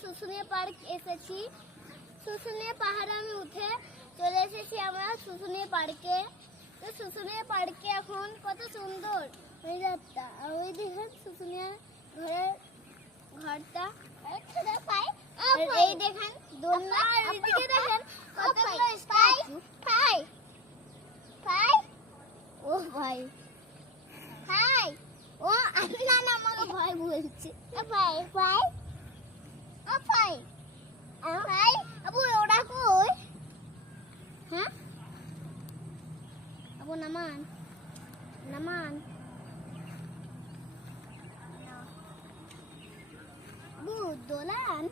Susunia park এসেছি। শুশুনিয়া পাহাড়ে আমি উঠে চলে এসেছি আমরা শুশুনিয়া পার্কে। তো শুশুনিয়া পার্কে এখন কত সুন্দর ওই রাতটা, আর ওই দেখেন শুশুনিয়া ঘরটা, আর এই দেখেন দোলনা, আর এইদিকে দেখেন কতগুলো স্ট্যাচু। ও ভাই ও না না আমাকে ভাই বলছে। আবু ওরা কই? হ্যাঁ আবু নামান আবু দোলান